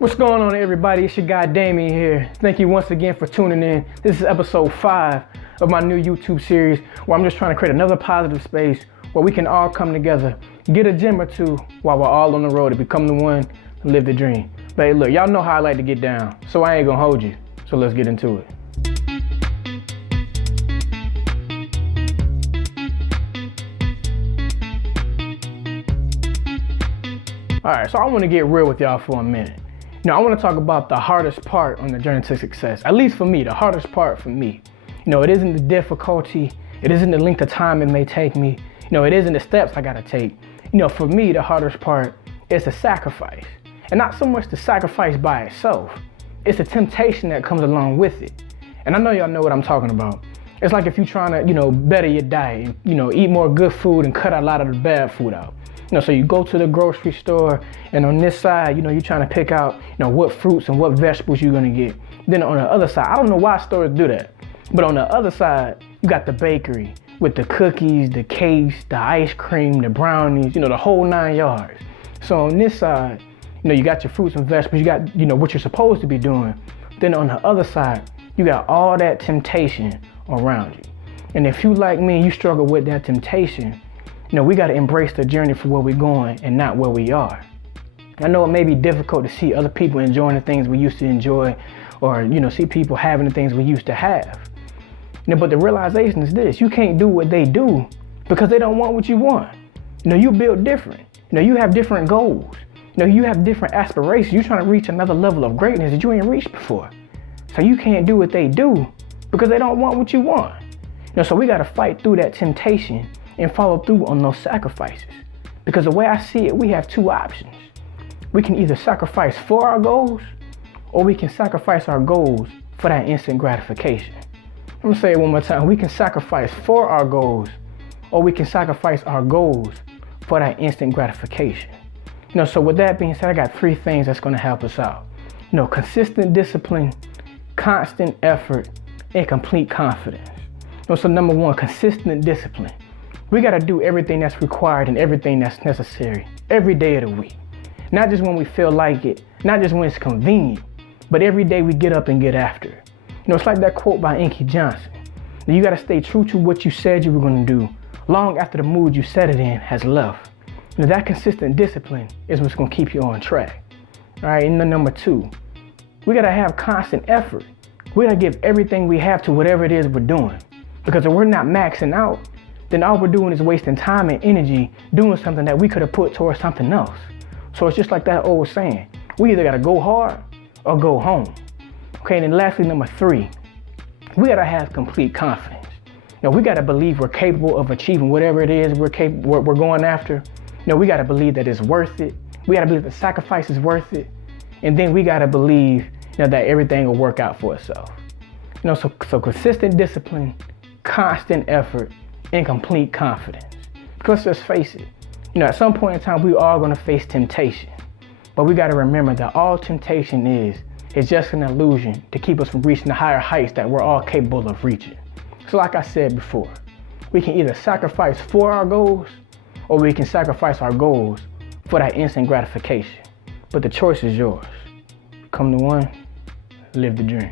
What's going on, everybody? It's your guy Damian here. Thank you once again for tuning in. This is episode 5 of my new YouTube series where I'm just trying to create another positive space where we can all come together, get a gem or two while we're all on the road to become the one to live the dream. But hey, look, y'all know how I like to get down, so I ain't gonna hold you. So let's get into it. All right, so I want to get real with y'all for a minute. I want to talk about the hardest part on the journey to success. At least for me, the hardest part for me. It isn't the difficulty. It isn't the length of time it may take me. It isn't the steps I got to take. For me, the hardest part is the sacrifice. And not so much the sacrifice by itself. It's the temptation that comes along with it. And I know y'all know what I'm talking about. It's like if you're trying to, better your diet and, eat more good food and cut a lot of the bad food out. So you go to the grocery store and on this side, you're trying to pick out, what fruits and what vegetables you're gonna get. Then on the other side, I don't know why stores do that, but on the other side, you got the bakery with the cookies, the cakes, the ice cream, the brownies, the whole 9 yards. So on this side, you got your fruits and vegetables, you got, what you're supposed to be doing. Then on the other side, you got all that temptation around you. And if you like me, you struggle with that temptation, we got to embrace the journey for where we're going and not where we are. I know it may be difficult to see other people enjoying the things we used to enjoy or, see people having the things we used to have. But the realization is this: you can't do what they do because they don't want what you want. You build different. You have different goals. You have different aspirations. You're trying to reach another level of greatness that you ain't reached before. So you can't do what they do because they don't want what you want. So we got to fight through that temptation and follow through on those sacrifices. Because the way I see it, we have two options. We can either sacrifice for our goals, or we can sacrifice our goals for that instant gratification. I'm gonna say it one more time. We can sacrifice for our goals, or we can sacrifice our goals for that instant gratification. So with that being said, I got 3 things that's gonna help us out. Consistent discipline, constant effort, and complete confidence. So number 1, consistent discipline. We got to do everything that's required and everything that's necessary every day of the week. Not just when we feel like it, not just when it's convenient, but every day we get up and get after it. It's like that quote by Inky Johnson. You got to stay true to what you said you were going to do long after the mood you set it in has left. That consistent discipline is what's going to keep you on track. All right, and then number 2, we got to have constant effort. We got to give everything we have to whatever it is we're doing. Because if we're not maxing out, then all we're doing is wasting time and energy doing something that we could have put towards something else. So it's just like that old saying, we either gotta go hard or go home. Okay, and then lastly, number 3, we gotta have complete confidence. We gotta believe we're capable of achieving whatever it is we're going after. We gotta believe that it's worth it. We gotta believe the sacrifice is worth it. And then we gotta believe that everything will work out for itself. So consistent discipline, constant effort, and complete confidence. Because let's face it, at some point in time, we are going to face temptation. But we got to remember that all temptation is just an illusion to keep us from reaching the higher heights that we're all capable of reaching. So like I said before, we can either sacrifice for our goals, or we can sacrifice our goals for that instant gratification. But the choice is yours. Come to one, live the dream.